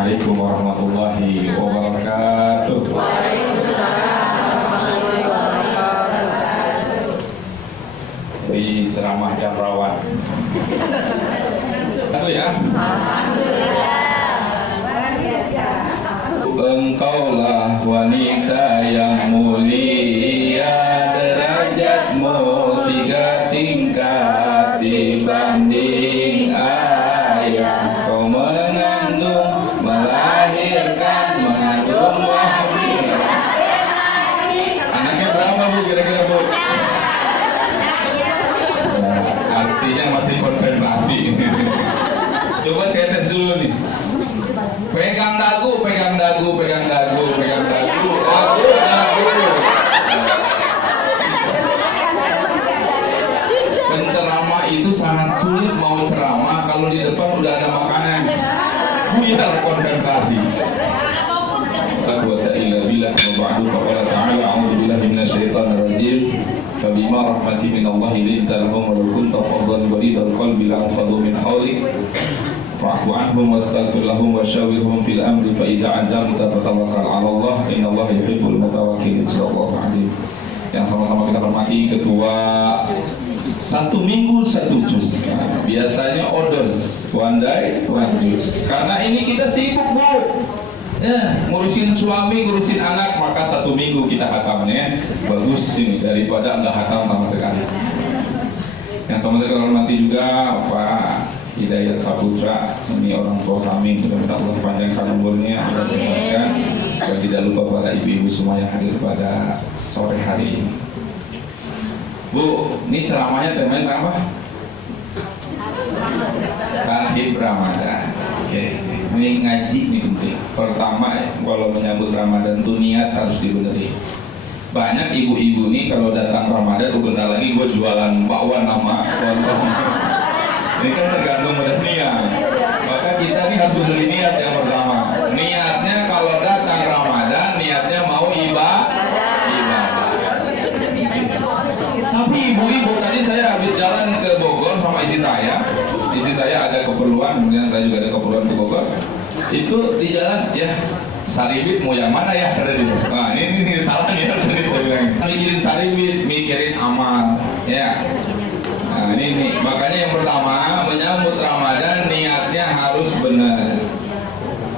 Assalamualaikum warahmatullahi wabarakatuh. Waalaikumsalam warahmatullahi wabarakatuh. Di ceramah Jamrawan. Halo ya. Engkaulah wanita yang mulia, derajatmu 3 tingkat dibanding ayah. Kau mengandung, melahirkan, mengandung lahir. Anaknya berapa bu kira-kira bu? Artinya masih konsentrasi. Coba saya tes dulu nih. Pegang dagu, pegang dagu, pegang dagu, pegang dagu, dagu, dagu. Penceramah itu sangat sulit mau ceramah kalau di depan udah ada makanan. Buyar konsentrasi. Taqwa illa billah wa ba'du faqala ta'ala a'udzu billahi minasyaitonir rajim. Fabima rahmatin minallahi linta lahum wa law kunta faddan ghalidal qalbi la'anfadhu min hawlik. Fa'fu anhum wastaghfir lahum wasyawirhum fil amri fa idza azamta fatawakkal 'ala Allah innallaha yuhibbul mutawakkilin. Sallallahu alaihi. Yang sama-sama kita hormati ketua 1 minggu 1 juz. Nah, biasanya orders one day one juz. Karena ini kita sibuk bu. Ya, ngurusin suami, ngurusin anak, maka 1 minggu kita hatamnya. Bagus ini daripada enggak hatam sama sekali. Yang sama saya hormati juga Pak Hidayat Saputra, ini orang tua kami, mudah-mudahan Allah panjangkan umurnya, Allah sehatkan, dan tidak lupa pada ibu-ibu semua yang hadir pada sore hari ini. Bu, ini ceramahnya temanya apa? Tarhib Ramadan. Oke, ini ngaji nih penting. Pertama, kalau menyambut Ramadan tuh niat harus dibenerin. Banyak ibu-ibu nih kalau datang Ramadan, bentar lagi gue jualan bakwan sama lontong. Ini kan tergantung pada niat. Maka kita nih harus benerin niat yang pertama. Niatnya kalau datang Ramadan, niatnya mau ibadah. Tapi ibu-ibu tadi saya habis jalan ke Bogor sama istri saya. Istri saya ada keperluan, kemudian saya juga ada keperluan ke Bogor. Itu di jalan ya. Saribit mau yang mana ya? Nah ini salah ya. Mikirin saribit, mikirin amal, ya. Nah ini makanya yang pertama menyambut Ramadan niatnya harus benar,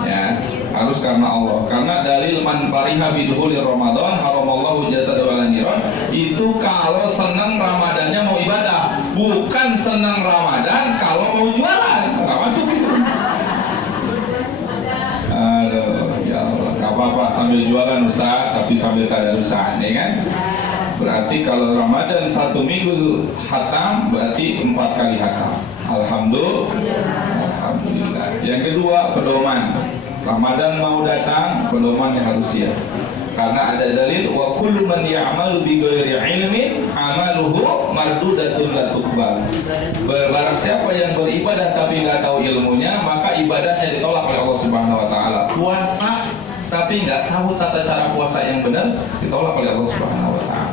ya. Harus karena Allah. Karena dalil man fariha bidhuli Ramadan haramallahu jasad wal niran. Itu kalau senang Ramadannya mau ibadah, bukan senang Ramadan kalau mau jualan. Enggak masuk itu. Aduh, ya Allah, nggak apa-apa sambil jualan Ustaz, tapi sambil tadarusan, ya kan? Berarti kalau Ramadan 1 minggu hatam, berarti 4 kali hatam. Alhamdulillah. Yang kedua, pedoman. Ramadan mau datang, pedoman yang harus siap. Karena ada dalil wa kullu man ya'malu bi ghairi ilmin amaluhu mardudatun la tuqbal. Barang siapa yang beribadah tapi nggak tahu ilmunya, maka ibadahnya ditolak oleh Allah Subhanahu wa taala. Puasa tapi nggak tahu tata cara puasa yang benar, ditolak oleh Allah Subhanahu wa taala.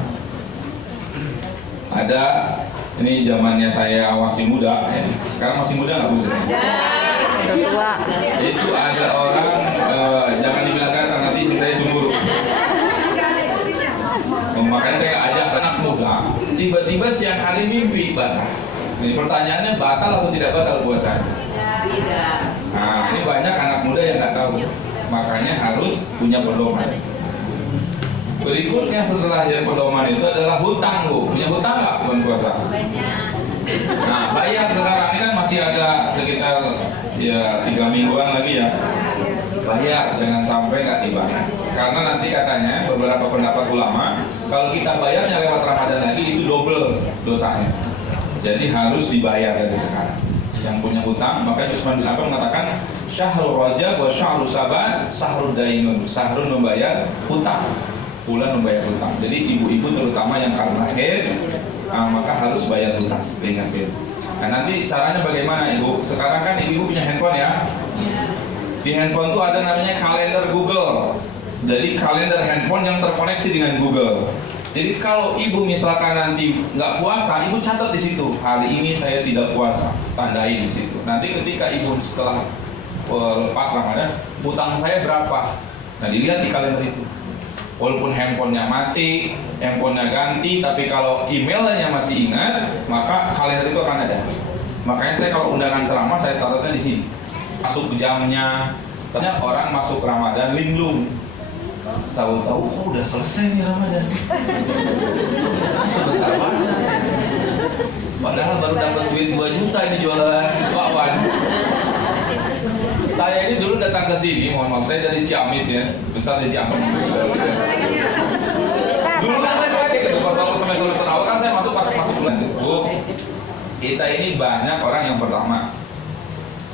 Ada ini zamannya saya masih muda, ya. Sekarang masih muda nggak Bu? Tua. Itu ada orang jangan dibilang kata nanti istri saya cemburu. Makanya saya ajak anak muda. Tiba-tiba siang hari mimpi basah. Ini pertanyaannya batal atau tidak batal puasa? Tidak. Nah, ini banyak anak muda yang nggak tahu. Makanya harus punya pedoman. Berikutnya setelah yang pedoman itu adalah hutang Bu. Punya hutang nggak bukan puasa? Nah, bayar sekarang ini kan masih ada sekitar ya 3 mingguan lagi ya. Bayar, jangan sampai nggak dibayar. Karena nanti katanya beberapa pendapat ulama, kalau kita bayarnya lewat Ramadan lagi itu double dosanya. Jadi harus dibayar dari sekarang. Yang punya hutang, makanya Utsman bin Affan mengatakan syahrul Rajab wa syahrul Saban syahrul dainun. Syahrul membayar hutang, bulan membayar hutang. Jadi ibu-ibu terutama yang karena haid, maka harus bayar hutang. Ingat itu. Nah nanti caranya bagaimana Ibu? Sekarang kan ibu punya handphone ya. Di handphone itu ada namanya kalender Google. Jadi kalender handphone yang terkoneksi dengan Google. Jadi kalau ibu misalkan nanti nggak puasa, ibu catat di situ. Hari ini saya tidak puasa, tandain di situ. Nanti ketika ibu setelah lepas Ramadan, utang saya berapa? Nah dilihat di kalender itu. Walaupun handphonenya mati, handphonenya ganti, tapi kalau emailnya masih ingat, maka kalender itu akan ada. Makanya saya kalau undangan ceramah saya taruhnya di sini. Masuk jamnya, ternyata orang masuk Ramadan linglung. Tahu-tahu kok udah selesai nih Ramadan. Sebentar banget. Padahal baru dapat duit 2 juta ini jualan bakwan. Saya ini dulu datang ke sini, mohon maaf saya dari Ciamis ya, besar di Ciamis. Dulu kan saya kaget gitu, pas semester awal kan saya masuk bulan itu. Bu, kita ini banyak orang yang pertama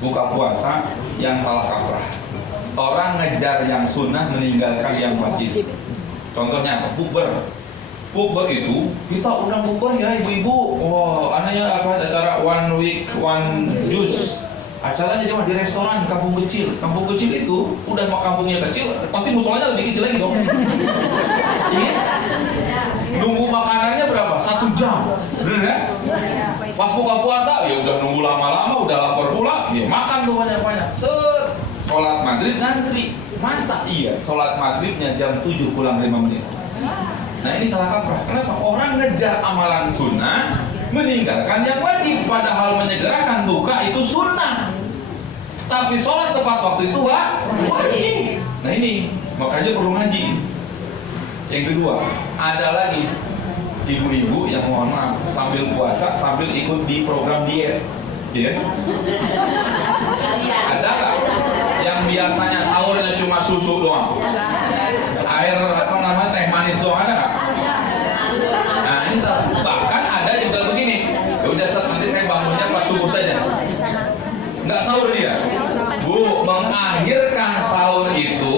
buka puasa yang salah kaprah. Orang ngejar yang sunnah meninggalkan yang wajib. Contohnya apa? Bukber. Bukber itu kita undang bukber ya ibu-ibu. Oh, anaknya apa acara one week one juice. Acaranya cuma di restoran kampung kecil. Kampung kecil itu udah mau kampungnya kecil, pasti musolanya lebih kecil lagi dong. Iya. Nunggu makanannya berapa? 1 jam. Bener kan? Pas buka puasa ya udah nunggu lama-lama, udah lapar pula, ya makan tuh banyak-banyak. Sholat maghrib ngantri. Masa iya sholat maghribnya jam 7 pulang 5 menit. Nah ini salah kaprah. Kenapa? Orang ngejar amalan sunnah meninggalkan yang wajib, padahal menyegerakan buka itu sunnah, tapi sholat tepat waktu itu wajib. Nah ini makanya perlu ngaji. Yang kedua, ada lagi ibu-ibu yang mohon maaf sambil puasa sambil ikut di program diet, ya. Ada nggak yang biasanya sahurnya cuma susu doang, air apa namanya teh manis doang, ada nggak? Nah ini salah. Bahkan ada juga begini, ya udah Ustaz, nanti saya bangunnya pas subuh saja, nggak sahur dia. Bu, mengakhirkan sahur itu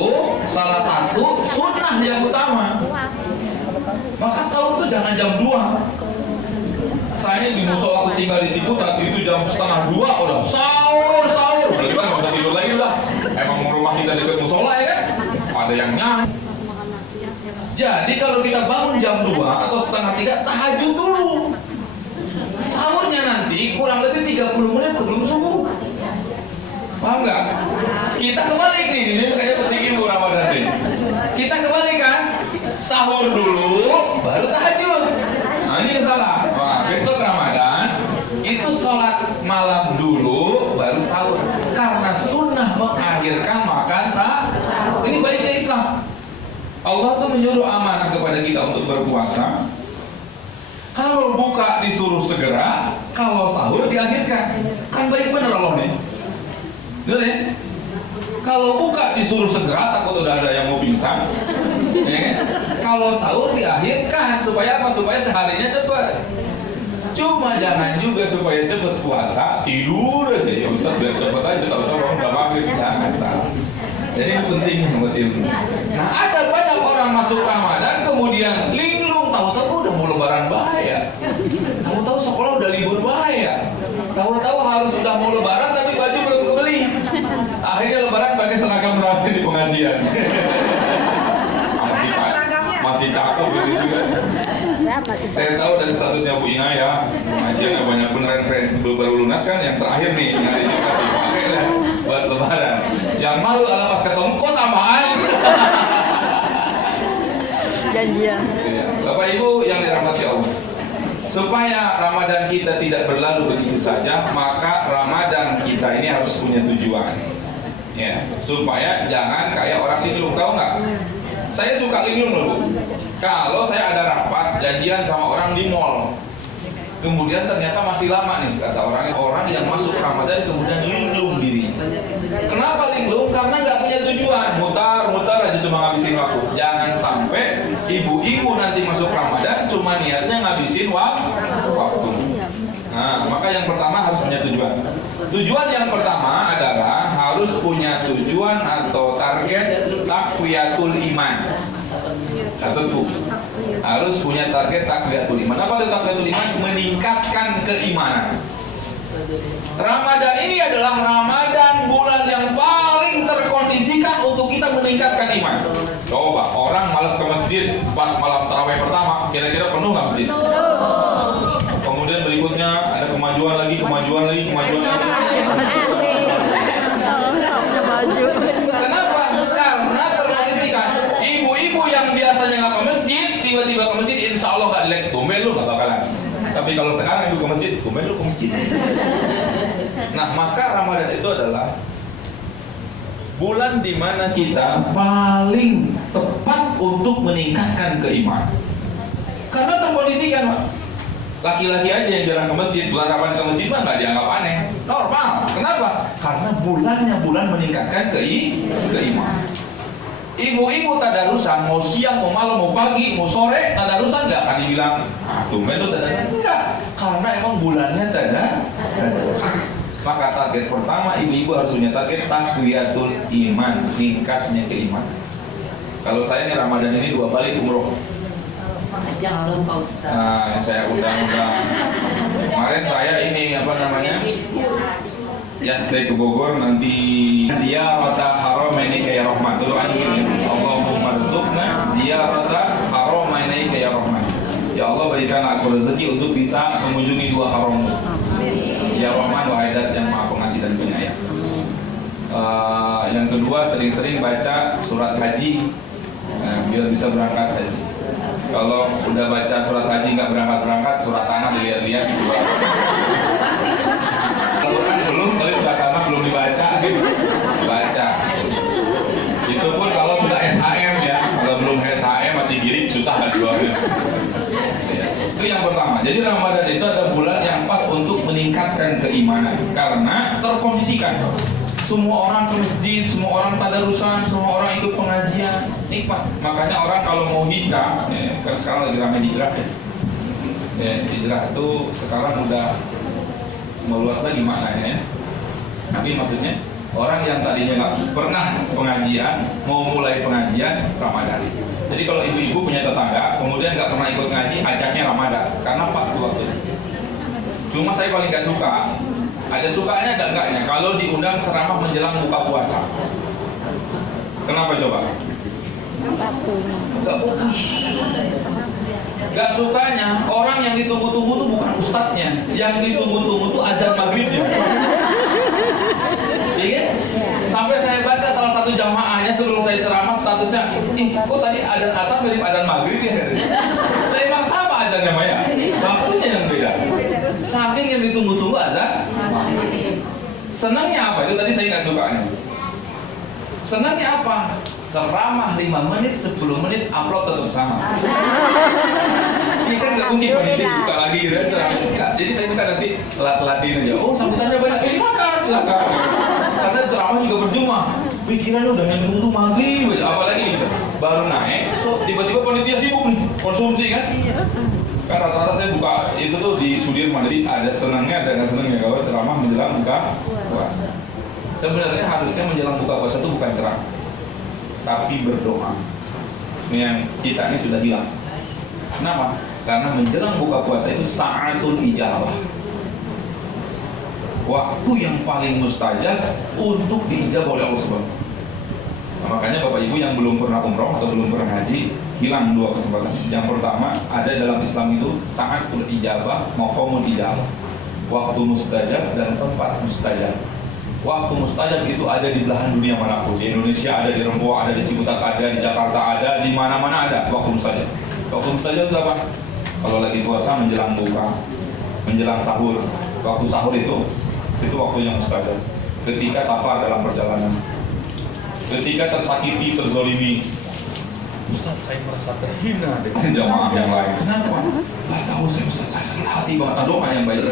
salah satu sunnah yang utama. Maka sahur itu jangan jam 2. Saya di musola aku tinggal di Ciputat itu jam 1:30 udah sahur. Berarti kan nggak usah tidur lagi udah. Emang rumah kita dekat musola ya kan? Ada yang nyanyi. Jadi kalau kita bangun jam 2 atau 2:30 tahajud dulu. Sahurnya nanti kurang lebih 30 menit sebelum subuh. Paham nggak? Kita kebalik nih, ini kayak penting ilmu Ramadan ini. Kita kebalik kan? Sahur dulu, baru tahajud. Nah ini yang salah. Nah, besok Ramadan itu sholat malam dulu, baru sahur. Karena sunnah mengakhirkan makan sahur. Ini baiknya Islam. Allah tuh menyuruh amanah kepada kita untuk berpuasa. Kalau buka disuruh segera, kalau sahur diakhirkan. Kan baik benar Allah nih. Betul ya? Kalau buka disuruh segera, takut udah ada yang mau pingsan. Ya kan? Kalau sahur diakhirkan supaya apa? Supaya seharinya cepat. Cuma jangan juga supaya cepat puasa tidur aja ya Ustaz, biar cepat aja tak usah bangun udah maghrib, jangan salah. Jadi ini penting buat ilmu. Nah ada banyak orang masuk Ramadan kemudian linglung, tahu-tahu udah mau lebaran bahaya, tahu-tahu sekolah udah libur bahaya, tahu-tahu harus udah mau lebaran tapi baju belum kebeli, akhirnya lebaran pakai seragam rapi di pengajian. Masih cakep gitu juga. Saya tahu dari statusnya Bu Ina ya, pengajian banyak beneran baru lunas kan, yang terakhir nih hari juga dipakai lah buat lebaran. Yang malu adalah pas ketemu kok samaan. Janjian. Bapak Ibu yang dirahmati Allah, supaya Ramadan kita tidak berlalu begitu saja, maka Ramadan kita ini harus punya tujuan. Ya, supaya jangan kayak orang linglung, tahu nggak? Saya suka linglung loh Bu. Kalau saya ada rapat janjian sama orang di mall, kemudian ternyata masih lama nih kata orang yang masuk Ramadan kemudian linglung dirinya. Kenapa linglung? Karena nggak punya tujuan, mutar aja cuma ngabisin waktu. Jangan sampai ibu-ibu nanti masuk Ramadan cuma niatnya ngabisin waktu. Nah, maka yang pertama harus punya tujuan. Tujuan yang pertama adalah harus punya tujuan atau target takwiyatul iman. Catat tuh, harus punya target takwiyatul iman. Apa itu takwiyatul iman? Meningkatkan keimanan. Ramadan ini adalah Ramadan bulan yang paling terkondisikan untuk kita meningkatkan iman. Coba orang malas ke masjid pas malam tarawih pertama, kira-kira penuh nggak masjid? Kemudian berikutnya ada kemajuan lagi. masjid. Nah, maka Ramadan itu adalah bulan di mana kita paling tepat untuk meningkatkan keimanan. Karena terkondisikan, Pak. Laki-laki aja yang jarang ke masjid, bulan Ramadan ke masjid mah nggak dianggap aneh, normal. Kenapa? Karena bulannya bulan meningkatkan keimanan. Ibu-ibu tadarusan, mau siang, mau malam, mau pagi, mau sore, tadarusan nggak akan dibilang, tumben lu tadarusan, enggak. Karena emang bulannya tadarusan. Maka target pertama ibu-ibu harus punya target taqwiyatul iman, meningkatnya keimanan. Kalau saya nih Ramadan ini 2 kali umroh. Jangan lupa Ustaz. Nah, yang saya undang-undang. Kemarin saya ini apa namanya? Ya stay ke Bogor nanti ziyarata haramaini ya rahmat. Dulu ini Allahumma rzuqna ziyarata haramaini ya rahmat. Ya Allah berikan aku rezeki untuk bisa mengunjungi 2 haram. Ya Rahman wahai Zat yang Maha Pengasih dan Penyayang. Yang kedua sering-sering baca surat haji biar bisa berangkat haji. Kalau udah baca surat haji nggak berangkat, surat tanah dilihat-lihat gitu. Al-Quran belum, kalau surat tanah belum dibaca, gitu. Baca. Itu pun kalau sudah SHM ya, kalau belum SHM masih giring susah kan keluarnya. Itu yang pertama. Jadi Ramadan itu ada bulan yang pas untuk meningkatkan keimanan karena terkondisikan. Semua orang ke masjid, semua orang tadarusan, semua orang ikut pengajian, nikmat. Makanya orang kalau mau hijrah, kan sekarang lagi ramai hijrah ya. Hijrah itu sekarang udah meluas lagi maknanya ya. Tapi maksudnya orang yang tadinya nggak pernah pengajian, mau mulai pengajian Ramadan. Jadi kalau ibu-ibu punya tetangga, kemudian nggak pernah ikut ngaji, ajaknya Ramadan, karena pas waktu. Cuma saya paling nggak suka, ada sukanya ada enggaknya, kalau diundang ceramah menjelang buka puasa. Kenapa coba? Nggak fokus. Nggak sukanya, orang yang ditunggu-tunggu tuh bukan ustadznya, yang ditunggu-tunggu tuh azan maghribnya. Iya? Sampai saya baca salah satu jamaahnya sebelum saya ceramah statusnya, kok tadi adzan asar mirip adzan maghrib ya? Nah, emang sama adzannya Maya, waktunya yang beda. Saking yang ditunggu-tunggu azan. Senangnya apa? Itu tadi saya nggak suka nih. Senangnya apa? Ceramah 5 menit, 10 menit, upload tetap sama. Ini kan nggak mungkin pendidik buka lagi gitu ya. Jadi saya suka nanti telat-telatin aja. Oh sambutannya banyak, silakan. Karena ceramah juga berjumlah. Pikirannya udah yang tunggu maghrib, apalagi gitu. Baru naik, so tiba-tiba panitia sibuk nih, konsumsi kan? Kan rata-rata saya buka itu tuh di Sudirman, jadi ada senangnya, ada nggak senangnya kalau ceramah menjelang buka puasa. Sebenarnya harusnya menjelang buka puasa itu bukan ceramah, tapi berdoa. Ini yang kita ini sudah hilang. Kenapa? Karena menjelang buka puasa itu sa'atul ijabah, waktu yang paling mustajab untuk diijabah oleh Allah Subhanahu. Nah, makanya Bapak Ibu yang belum pernah umroh atau belum pernah haji, hilang 2 kesempatan. Yang pertama, ada dalam Islam itu sa'atul ijabah, maqamul ijabah, waktu mustajab dan tempat mustajab. Waktu mustajab itu ada di belahan dunia manapun. Di Indonesia ada, di Rempoa ada, di Ciputat ada, di Jakarta ada, di mana-mana ada waktu mustajab. Waktu mustajab itu apa? Kalau lagi puasa menjelang buka, menjelang sahur. Waktu sahur itu waktu yang mustajab. Ketika safar dalam perjalanan, ketika tersakiti, terzolimi. Ustaz, saya merasa terhina dengan jamaah yang lain. Kenapa? Nggak tahu Ustaz, saya sakit hati banget. Doa yang baik.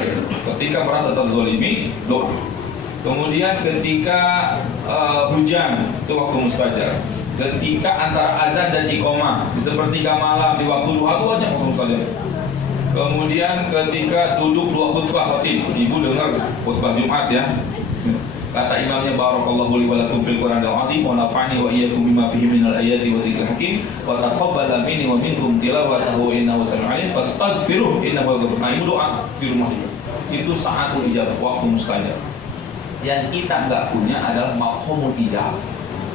Ketika merasa terzolimi, doa. Kemudian ketika hujan, itu waktu mustajab. Ketika antara azan dan iqamah, di sepertiga malam, di waktu duha, itu aja waktu mustajab. Kemudian ketika duduk 2 khutbah khatib, ibu dengar khutbah Jumat ya. Kata imamnya, barakallahu li wa lakum fil Qur'anil azim wa nafa'ani wa iyyakum bima fihi minal ayati wa dzikril hakim wa taqabbala minni wa minkum tilawatahu innahu sami'un 'alim fastaghfiruh innahu ghafurur rahim. Ibu doa di rumah juga. Itu sa'atul ijabah, waktu mustajab. Yang kita nggak punya adalah maqamul ijabah,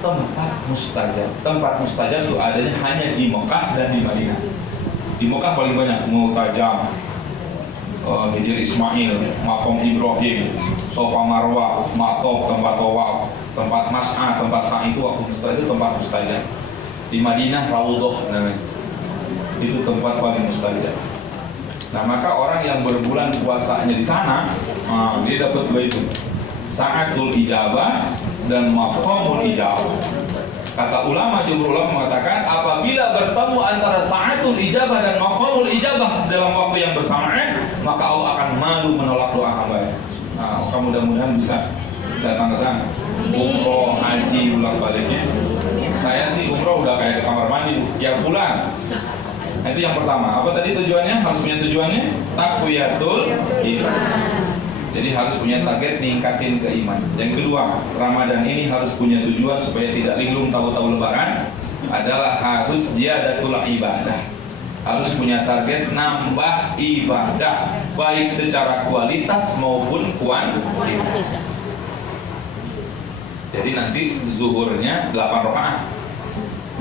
tempat mustajab. Tempat mustajab itu adanya hanya di Mekah dan di Madinah. Di Mekah paling banyak, Multajam, Hijr Ismail, Maqam Ibrahim, Sofa Marwah, Maqam, tempat tawaf, tempat mas'ah, tempat sa'i, itu waktu mustajab, tempat mustajab. Di Madinah Raudhah namanya. Itu tempat paling mustajab. Nah maka orang yang berbulan puasanya di sana, dia dapat dua itu, sa'atul ijabah dan maqamul ijabah. Kata ulama, jumhur ulama mengatakan apabila bertemu antara sa'atul ijabah dan maqamul ijabah dalam waktu yang bersamaan, maka Allah akan malu menolak doa hamba. Nah, mudah-mudahan bisa datang ke sana. Umroh, haji, ulang baliknya. Saya sih umroh udah kayak ke kamar mandi tiap bulan. Nah, itu yang pertama. Apa tadi tujuannya? Harus punya tujuannya taqwiyatul iman. Jadi harus punya target ningkatin keimanan. Yang kedua, Ramadan ini harus punya tujuan supaya tidak linglung tahu-tahu Lebaran, adalah harus ziyadatul ibadah. Harus punya target nambah ibadah, baik secara kualitas maupun kuantitas. Jadi nanti zuhurnya 8 rakaat.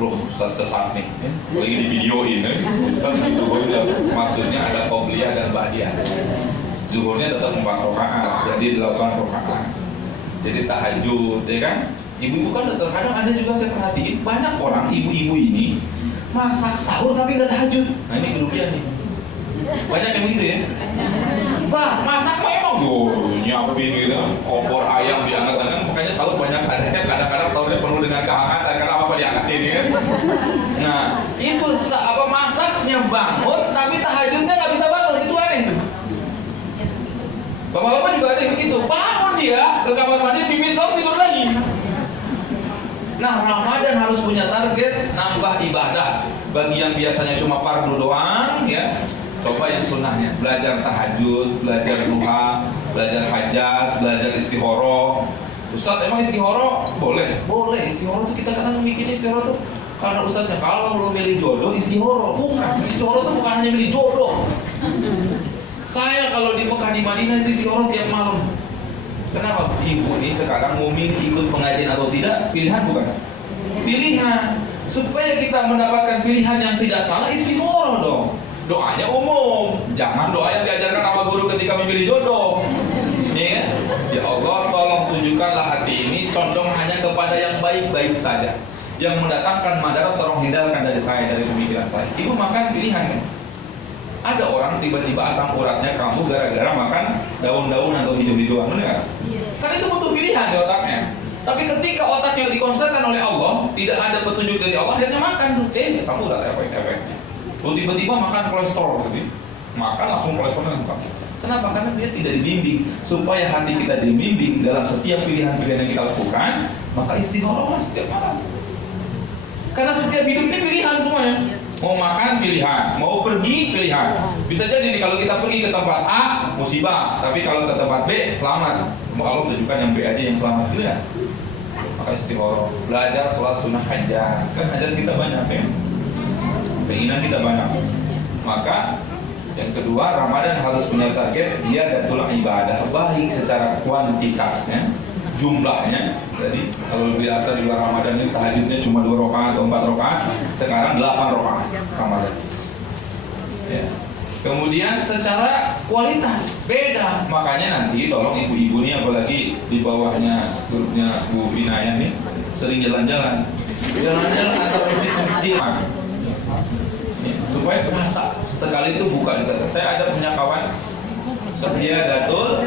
Loh, Ustaz sesat nih, lagi di videoin, Ustaz itu maksudnya ada qobliyah dan ba'diyah. Zuhurnya tetap 4 rakaat, jadi 8 rakaat. Jadi tahajud, ya kan? Ibu-ibu kan terkadang ada juga saya perhatiin banyak orang ibu-ibu ini masak sahur tapi nggak tahajud. Nah ini kerugian nih. Banyak yang begitu ya. Bah, masak mah emang nyiapin gitu, opor ayam diangkat-angkat, makanya sahur banyak adanya. Kadang-kadang sahurnya penuh dengan kehangatan karena apa diangkatin ya. Nah itu masaknya bangun tapi tahajudnya nggak bisa bangun, itu aneh tuh. Bapak-bapak juga ada yang begitu, bangun dia ke kamar mandi, pipis doang, tidur lagi. Nah Ramadan harus punya target nambah ibadah. Bagi yang biasanya cuma fardu doang ya, coba yang sunnahnya, belajar tahajud, belajar duha, belajar hajat, belajar istikharah. Ustaz emang istikharah? Boleh, boleh. Istikharah tuh kita kadang mikirnya istikharah tuh karena ustaznya kalau lo milih jodoh istikharah. Bukan, istikharah tuh bukan hanya milih jodoh. Saya kalau di Mekah di Madinah itu istikharah tiap malam. Kenapa? Ibu ini sekarang mau milih ikut pengajian atau tidak, pilihan bukan? Pilihan. Supaya kita mendapatkan pilihan yang tidak salah, istikharah dong. Doanya umum, jangan doa yang diajarkan sama guru ketika memilih jodoh. Ya, ya Allah tolong tunjukkanlah hati ini condong hanya kepada yang baik-baik saja, yang mendatangkan madarat tolong hindarkan dari saya, dari pemikiran saya. Ibu makan pilihan kan? Ada orang tiba-tiba asam uratnya kamu gara-gara makan daun-daun atau hijau-hijauan, benar? Kan itu butuh pilihan di otaknya. Tapi ketika otaknya dikonsentrasikan oleh Allah, tidak ada petunjuk dari Allah, akhirnya makan tuh, asam urat efeknya. Lalu tiba-tiba makan kolesterol, gitu. Makan langsung kolesterol lengkap. Kenapa? Karena dia tidak dibimbing. Supaya hati kita dibimbing dalam setiap pilihan-pilihan yang kita lakukan, maka istikharah setiap malam. Karena setiap hidup ini pilihan semuanya. Mau makan pilihan, mau pergi pilihan. Bisa jadi nih kalau kita pergi ke tempat A musibah, tapi kalau ke tempat B selamat. Allah tunjukkan yang B aja yang selamat, gitu ya. Maka istikharah, belajar sholat sunnah hajat. Kan hajat kita banyak ya. Keinginan kita banyak. Maka yang kedua, Ramadan harus punya target ziyadatul ibadah, baik secara kuantitasnya, jumlahnya. Jadi kalau biasa di luar Ramadan ini tahajudnya cuma 2 rakaat atau 4 rakaat, sekarang 8 rakaat Ramadan. Ya. Kemudian secara kualitas beda. Makanya nanti tolong ibu-ibu nih, apalagi di bawahnya grupnya Bu Inayah nih, sering jalan-jalan antar masjid ke masjid. Supaya berasa sekali itu buka di sana. Saya ada punya kawan Ziyadatul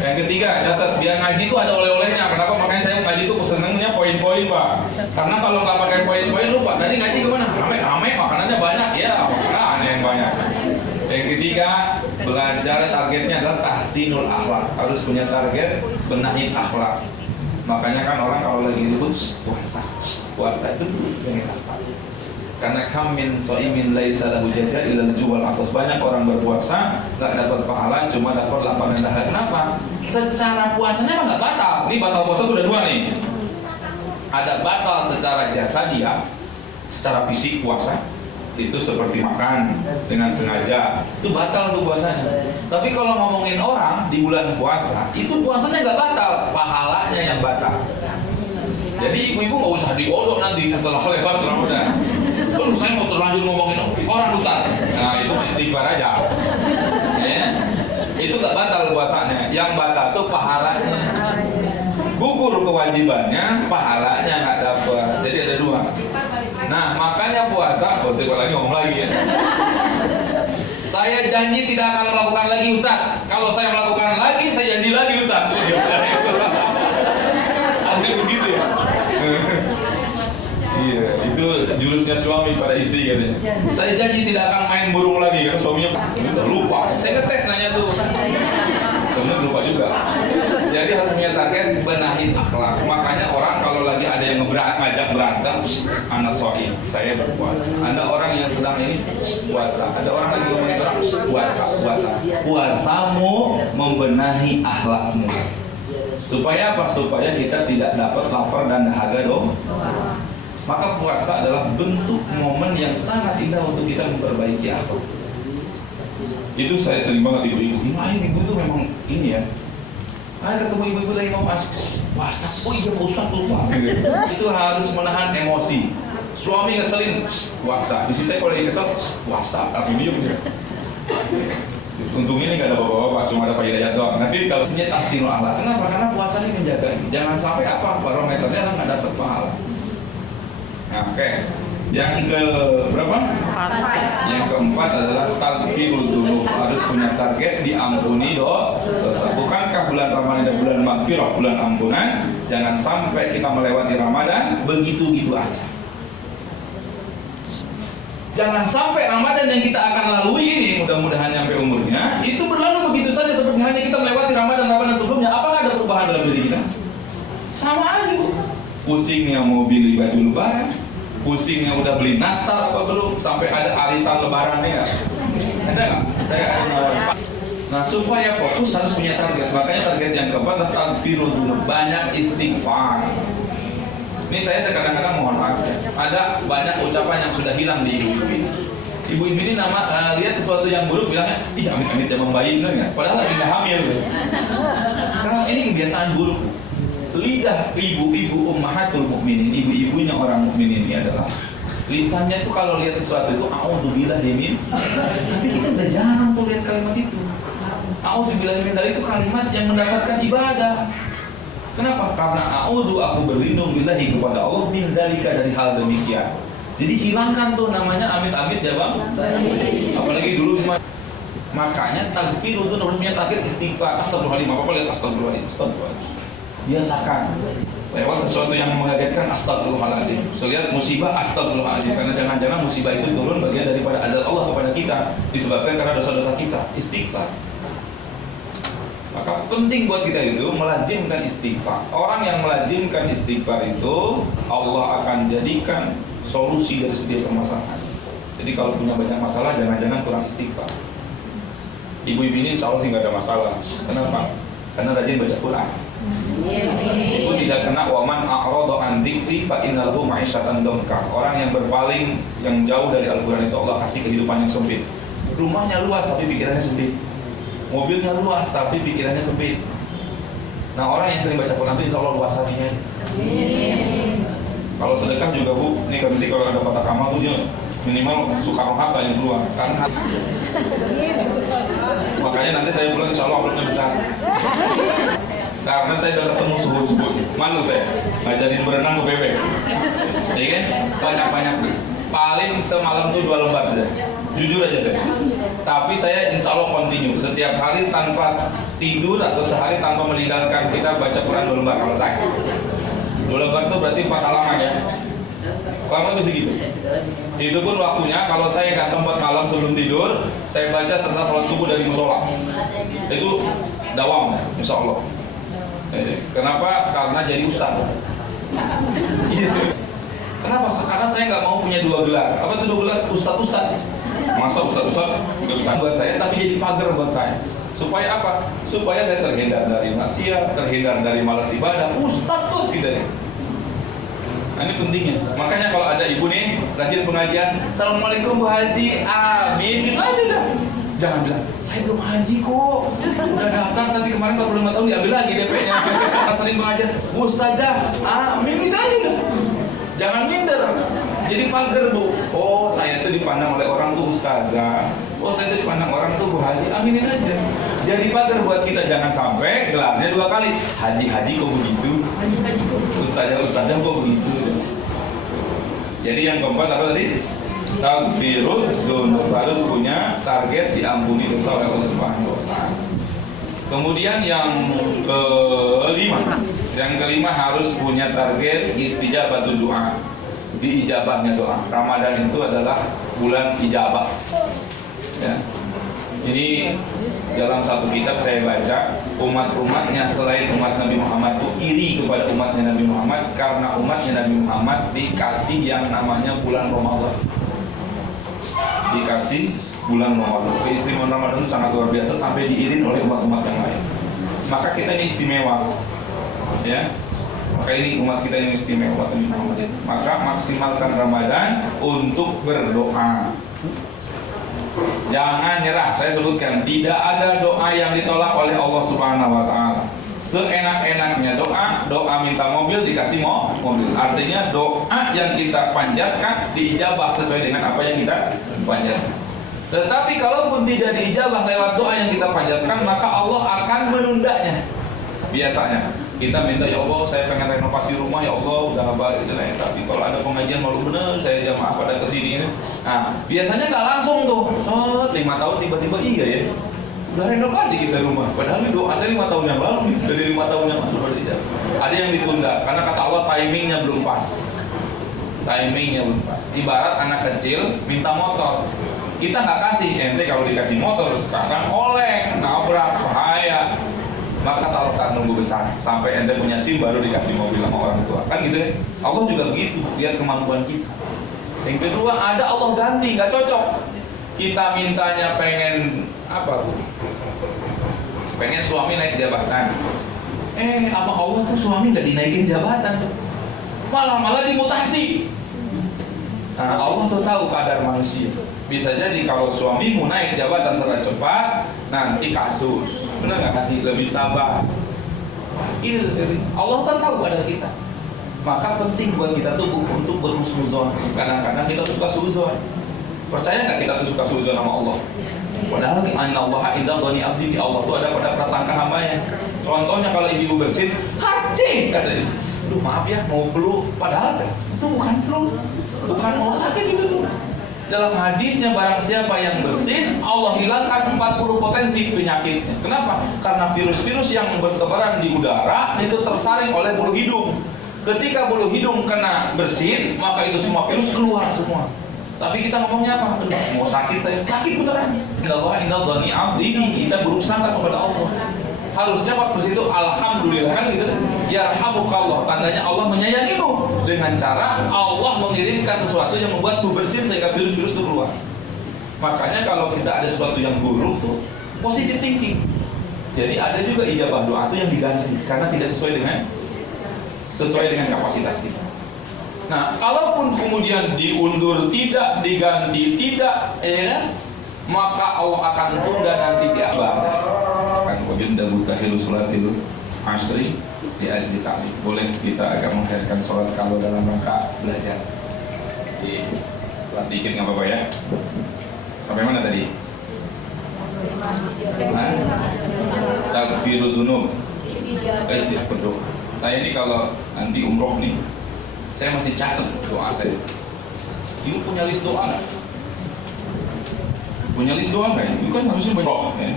yang ketiga, catat, biar ngaji itu ada oleh-olehnya. Kenapa? Makanya saya ngaji itu senengnya poin-poin, Pak. Karena kalau nggak pakai poin-poin, lupa tadi ngaji kemana? Rame-rame, makanannya banyak, ya makanan yang banyak. Yang ketiga, belajar targetnya adalah tahsinul akhlak. Harus punya target benahin akhlak. Makanya kan orang kalau lagi ribut puasa itu yang akhlak. Karena kamin soimin laisa lahu jaza ilal juwal atas, banyak orang berpuasa nggak dapat pahala, cuma dapat lapangan dahar. Kenapa? Secara puasanya nggak batal. Ini batal puasa tuh ada 2 nih. Ada batal secara jasa dia, secara fisik puasa itu seperti makan dengan sengaja, itu batal tuh puasanya. Tapi kalau ngomongin orang di bulan puasa, itu puasanya nggak batal, pahalanya yang batal. Jadi ibu-ibu nggak usah diodok nanti setelah lewat Ramadan. Baru saya mau terlanjur ngomongin orang Ustaz. Nah itu istighfar aja. Ya. Itu nggak batal puasanya. Yang batal tuh pahalanya. Gugur kewajibannya, pahalanya nggak dapat. Jadi ada 2. Nah, makanya puasa, coba lagi ngomong lagi ya. Saya janji tidak akan melakukan lagi Ustaz. Kalau saya melakukan lagi, saya janji lagi Ustaz. Ada begitu ya? Iya, itu jurusnya suami pada istri katanya. Saya janji tidak akan main burung lagi, kan suaminya udah lupa. Saya ngetes nanya tuh. Sebenarnya lupa juga. Jadi harus punya target benahin akhlak. Makanya orang kalau lagi ada yang ngajak berantem, anak sohim, saya berpuasa. Ada orang yang sedang ini puasa. Ada orang lagi ngomongin orang puasa. Puasamu membenahi akhlakmu. Supaya apa? Supaya kita tidak dapat lapar dan dahaga dong. Maka puasa adalah bentuk momen yang sangat indah untuk kita memperbaiki akhlak. Itu saya sering banget ibu-ibu. Ibu tuh memang ini ya. Ketemu ibu-ibu lagi mau asik puasa. Oh iya Pak Ustaz lupa. Itu harus menahan emosi. Suami ngeselin puasa. Di sisi saya kalau lagi kesel puasa. Langsung diem gitu. Untungnya ini nggak ada bapak-bapak, cuma ada Pak Hidayat doang. Nanti kalau punya tahsinul akhlak. Kenapa? Karena puasa ini menjaga ini. Jangan sampai apa barometernya nggak dapat pahala. Nah, oke. Yang ke berapa? Yang keempat adalah tagfirul dzunub. Harus punya target diampuni dosa. Bukankah bulan Ramadan dan bulan magfirah, bulan ampunan? Jangan sampai kita melewati Ramadan begitu-gitu aja. Jangan sampai Ramadan yang kita akan lalui ini, mudah-mudahan sampai umurnya, itu berlalu begitu saja seperti hanya kita melewati Ramadan sebelumnya. Apakah ada perubahan dalam diri kita? Sama aja, Bu. Pusingnya mau beli baju lebaran, pusingnya udah beli nastar apa belum, sampai ada arisan lebaran ya. Ada nggak? Saya ada. Nah, supaya fokus harus punya target. Makanya target yang keempat adalah tagfirul dzunub, banyak istighfar. Ini saya kadang-kadang mohon maaf ya. Ada banyak ucapan yang sudah hilang di ibu-ibu ini. Ibu-ibu ini lihat sesuatu yang buruk bilangnya, ih amit-amit jaman bayi, bener nggak? Padahal lagi nggak hamil. Karena ini kebiasaan buruk. Lidah ibu-ibu ummahatul mukminin, ibu-ibunya orang mukmin ini adalah lisannya itu kalau lihat sesuatu itu a'udzubillahi min. Tapi kita udah jarang tuh lihat kalimat itu. A'udzubillahi min itu kalimat yang mendapatkan ibadah. Kenapa? Karena aku berlindung billahi kepada Allah min dalika, dari hal demikian. Jadi hilangkan tuh namanya amit-amit ya Bang. Apalagi dulu makanya tagfir itu harus punya target istighfar. Astagfirullahaladzim, apa lihat astagfirullahaladzim. Biasakan lewat sesuatu yang mengagetkan astagfirullahaladzim. Lihat musibah astagfirullahaladzim, karena jangan-jangan musibah itu turun bagian daripada azab Allah kepada kita disebabkan karena dosa-dosa kita. Istighfar. Maka penting buat kita itu melazimkan istighfar. Orang yang melazimkan istighfar itu Allah akan jadikan solusi dari setiap permasalahan. Jadi kalau punya banyak masalah jangan-jangan kurang istighfar. Ibu-ibu ini insya Allah sih nggak ada masalah. Kenapa? Karena rajin baca Quran. Ibu tidak kena waman a'rada an dzikri fa innahu ma'isyatan dhamka. Orang yang berpaling, yang jauh dari Al-Quran itu Allah kasih kehidupan yang sempit. Rumahnya luas tapi pikirannya sempit. Mobilnya luas tapi pikirannya sempit. Nah, orang yang sering baca Quran itu insya Allah luas hatinya. Kalau sedekah juga Bu, ini nanti kalau ada kotak amal tuh dia minimal Soekarno Hatta yang keluar. Karena makanya nanti saya pulang insya Allah amplopnya besar. Karena saya udah ketemu subuh-subuh, malu saya ngajarin berenang ke bebek. Ya kan? Banyak-banyak. Paling semalam tuh 2 lembar saja. Jujur aja saya. Tapi saya insya Allah continue setiap hari tanpa tidur atau sehari tanpa meninggalkan kita baca Quran 2 lembar kalau saya. 2 lembar itu berarti 4 halaman ya. Kurang lebih segitu. Itu pun waktunya kalau saya nggak sempat malam sebelum tidur, saya baca tentang sholat subuh dari musola. Itu dawam, insya Allah. Kenapa? Karena jadi ustaz. Kenapa? Karena saya nggak mau punya 2 gelar. Apa itu 2 gelar? Ustaz. Masa ustaz nggak bisa buat saya, tapi jadi pagar buat saya. Supaya apa? Supaya saya terhindar dari maksiat, terhindar dari malas ibadah. Ustaz terus gitu ya. Nah, ini pentingnya. Makanya kalau ada ibu nih rajin pengajian, Assalamualaikum Bu Haji, amin, gitu aja dah. Jangan bilang, saya belum haji kok, udah daftar tapi kemarin 45 tahun diambil lagi DP-nya. Sering pengajian, Ustazah, amin, gitu aja dah. Jangan minder. Jadi pagar Bu. Oh, saya itu dipandang oleh orang tuh ustazah. Oh, saya itu dipandang orang tuh Bu Haji. Aminin aja. Jadi pagar buat kita, jangan sampai gelarnya 2 kali. Haji kok begitu? Ustazah kok begitu? Jadi yang keempat apa tadi? Taghfirud dzunub, harus punya target diampuni dosa oleh Allah Subhanahu wa taala. Kemudian yang kelima harus punya target istijabatul doa, diijabahnya doa. Ramadan itu adalah bulan ijabah. Ya. Ini dalam satu kitab saya baca, umat-umatnya selain umat Nabi Muhammad itu iri kepada umatnya Nabi Muhammad karena umatnya Nabi Muhammad dikasih yang namanya bulan Ramadan. Dikasih bulan Ramadan. Keistimewaan Ramadan itu sangat luar biasa sampai diirin oleh umat-umat yang lain. Maka kita ini istimewa, ya. Maka ini umat kita ini istimewa, umat Nabi Muhammad. Maka maksimalkan Ramadan untuk berdoa. Jangan nyerah. Saya sebutkan, tidak ada doa yang ditolak oleh Allah Subhanahu wa taala. Seenak-enaknya doa minta mobil dikasih mobil. Artinya doa yang kita panjatkan diijabah sesuai dengan apa yang kita panjatkan. Tetapi kalaupun tidak diijabah lewat doa yang kita panjatkan, maka Allah akan menundanya. Biasanya kita minta, ya Allah saya pengen renovasi rumah, ya Allah udah balik jelek, tapi kalau ada pengajian malu bener saya jamaah pada kesini. Nah biasanya nggak langsung tuh, 5 tahun tiba-tiba iya ya udah renovasi kita rumah, padahal ini doa saya 5 tahun yang lalu, dari 5 tahun yang lalu. Ada yang ditunda karena kata Allah timingnya belum pas. Ibarat anak kecil minta motor, kita nggak kasih, ente kalau dikasih motor sekarang oleng, nabrak, bahaya. Maka Allah akan nunggu besar sampai ente punya SIM baru dikasih mobil sama orang tua, kan gitu ya. Allah juga begitu, lihat kemampuan kita. Yang kedua, ada Allah ganti, nggak cocok. Kita mintanya pengen apa Bu? Pengen suami naik jabatan. Sama Allah tuh suami nggak dinaikin jabatan, malah dimutasi. Nah, Allah tuh tahu kadar manusia. Bisa jadi kalau suamimu naik jabatan secara cepat, nanti kasus. Benar nggak? Kasih lebih sabar. Ini Allah kan tahu kadar kita. Maka penting buat kita tuh untuk berhusnuzon. Kadang-kadang kita tuh suka suzon. Percaya nggak kita tuh suka suzon sama Allah? Padahal anallaha inda dhani abdi, Allah tuh ada pada prasangka hambanya. Contohnya kalau ibu bersin, haji katanya. Duh maaf ya mau flu, padahal itu bukan flu, bukan mau sakit gitu tuh. Dalam hadisnya barang siapa yang bersin, Allah hilangkan 40 potensi penyakitnya. Kenapa? Karena virus-virus yang bertebaran di udara itu tersaring oleh bulu hidung. Ketika bulu hidung kena bersin, maka itu semua virus keluar semua. Tapi kita ngomongnya apa? Mau sakit saya, sakit beneran. Inna dhani abdi, kita berusaha kepada Allah. Harusnya pas bersin itu alhamdulillah kan gitu. Yarhamukallah, tandanya Allah menyayangimu dengan cara Allah mengirimkan sesuatu yang membuatmu bersin sehingga virus-virus itu keluar. Makanya kalau kita ada sesuatu yang buruk tuh positive thinking. Jadi ada juga ijabah doa itu yang diganti karena tidak sesuai dengan kapasitas kita. Nah, kalaupun kemudian diundur, tidak diganti, tidak, ya, maka Allah akan tunda nanti di akhir. Kan wajibnya mutahilu sholatil asri di ajli ta'lim. Boleh kita agak menghadirkan sholat kalau dalam rangka belajar. Latih dikit nggak apa-apa ya. Sampai mana tadi? Taghfirud dzunub. Istighfar berdoa. Saya ini kalau nanti umroh nih, saya masih catat doa saya. Ibu punya list doa nggak? Punya list doa nggak? Ibu kan harusnya berdoa ya.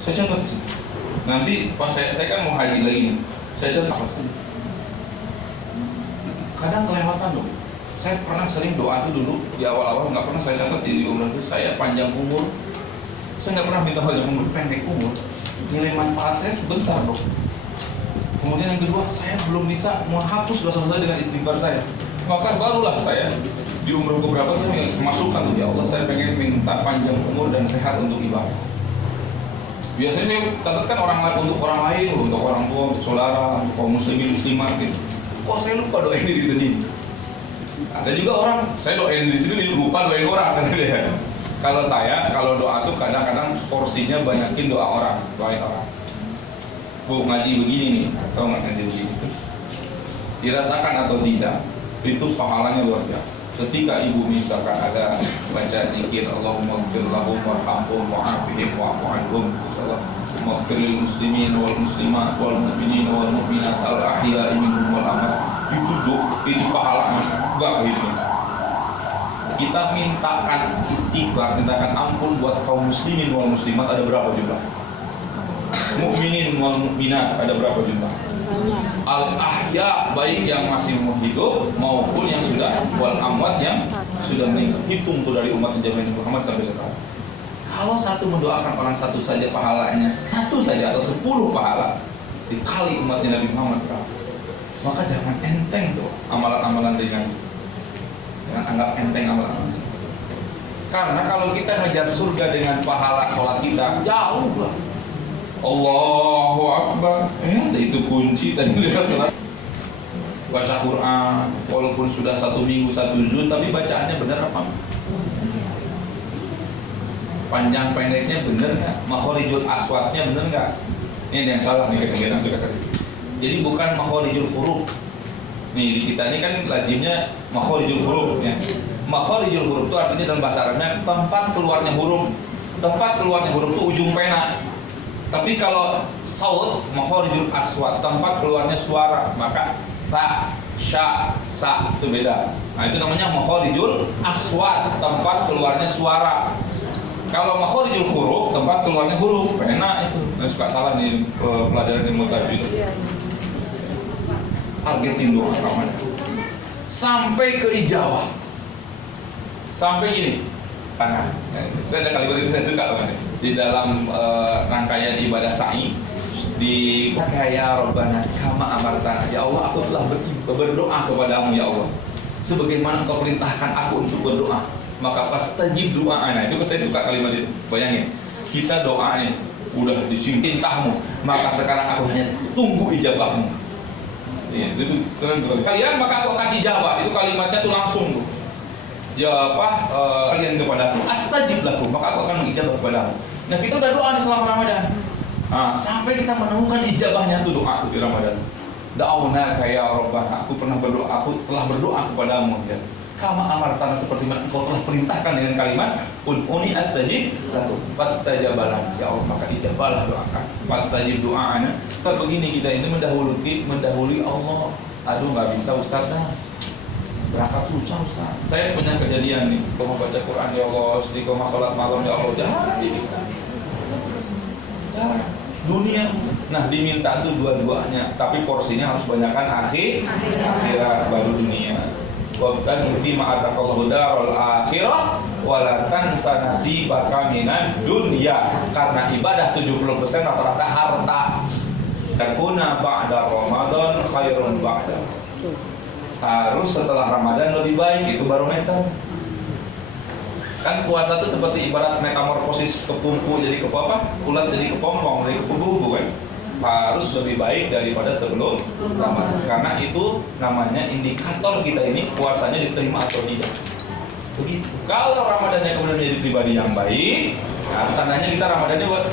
Saya catat sih. Nanti pas saya kan mau haji lagi nih, saya catat apa sih? Kadang kelewatan loh. Saya pernah sering doa tuh dulu di awal-awal nggak pernah saya catat di umroh itu. Saya panjang umur. Saya nggak pernah minta panjang umur, pendek umur. Nilai manfaat saya sebentar dong. Kemudian yang kedua, saya belum bisa menghapus dosa-dosa dengan istighfar saya. Maka barulah saya di umur keberapa saya masukkan tuh, ya Allah saya pengen minta panjang umur dan sehat untuk ibadah. Biasanya saya catatkan orang lain, untuk orang tua, untuk saudara, untuk kaum muslimin muslimat gitu. Kok saya lupa doain diri sendiri? Ada juga orang, saya doain diri sendiri lupa doain orang kan dia. Kalau doa tuh kadang-kadang porsinya banyakin doain orang. Bu ngaji begini nih, atau ngaji begini, dirasakan atau tidak, itu pahalanya luar biasa. Ketika ibu misalkan ada baca zikir Allahumma ighfir lahum warhamhum wa'afihim wa'fu anhum, Allahumma ighfir lil muslimin wal muslimat wal mu'minin wal mu'minat al ahya'i minhum wal amwat, itu duduk itu pahalanya enggak begitu. Kita mintakan istighfar, mintakan ampun buat kaum muslimin wal muslimat ada berapa jumlah? Mukminin wal mukminat ada berapa jumlah? Al ahya, baik yang masih hidup maupun yang sudah, wal amwat yang sudah meninggal. Hitung tuh dari umat Nabi Muhammad sampai sekarang. Kalau satu mendoakan orang satu saja pahalanya satu saja atau 10 pahala dikali umatnya Nabi Muhammad, maka jangan enteng tuh amalan-amalan ringan. Jangan anggap enteng amalan-amalan. Karena kalau kita ngejar surga dengan pahala sholat kita, jauh lah. Allahu Akbar, itu kunci tadi lihat sholat. Baca Quran, walaupun sudah 1 minggu 1 juz, tapi bacaannya benar apa? Panjang pendeknya benar nggak? Makhorijul aswadnya benar nggak? Ini yang salah nih kadang-kadang suka tadi. Jadi bukan makhorijul huruf. Nih di kita ini kan lazimnya makhorijul huruf ya. Makhorijul huruf itu artinya dalam bahasa Arabnya tempat keluarnya huruf. Tempat keluarnya huruf itu ujung pena. Tapi kalau saut, makhorijul aswad, tempat keluarnya suara, maka ta, sya, sa itu beda. Nah itu namanya makhorijul aswad, tempat keluarnya suara. Kalau makhorijul huruf, tempat keluarnya huruf, pena itu. Nah, suka salah nih pelajaran ilmu tajwid. Targetin doa namanya. Sampai ke ijabah. Sampai gini. Karena itu ada kalimat itu saya suka banget. Di dalam rangkaian ibadah sa'i di kaya Rabbana kama amartana, ya Allah aku telah berdoa kepadamu ya Allah sebagaimana engkau perintahkan aku untuk berdoa, maka pastajib doa. Itu saya suka kalimat itu. Bayangin kita doa nih udah disimintahmu, maka sekarang aku hanya tunggu ijabahmu. Ya, itu keren sekali. Kalian maka aku akan ijabah, itu kalimatnya tuh langsung tuh. Jawab kalian kepadaku, astajib lakum, maka aku akan mengijabah kepadamu. Nah kita udah doa nih selama Ramadan. Nah, sampai kita menemukan ijabahnya tuh doa di Ramadan. Da'auna kaya Rabbana, aku telah berdoa kepadamu ya. Kama amartana, seperti mana engkau telah perintahkan dengan kalimat ud'uni astajib lakum fastajabalan, ya Allah maka ijabahlah doakan. Fastajib doanya. Begini kita ini mendahului Allah. Aduh nggak bisa Ustaz dah. Berangkat susah Ustaz. Saya punya kejadian nih, kalau baca Quran ya Allah, istiqomah sholat malam ya Allah, jarang. Dunia, nah diminta tuh dua-duanya, tapi porsinya harus banyakkan akhirat baru dunia. Wabtaghi fima ataqallahu darul akhirah wala tansa nasibaka minad dunya. Karena ibadah 70% rata-rata harta. Takuna ba'da Ramadan khairun ba'da. Harus setelah Ramadan lebih baik, itu barometer. Kan puasa itu seperti ibarat metamorfosis kepungku jadi apa? Ulat jadi kepompong, dari kepubu kan? Harus lebih baik daripada sebelum Ramadan. Karena itu namanya indikator kita ini puasanya diterima atau tidak. Begitu. Kalau Ramadannya kemudian menjadi pribadi yang baik, nah, tandanya kita Ramadannya lulus.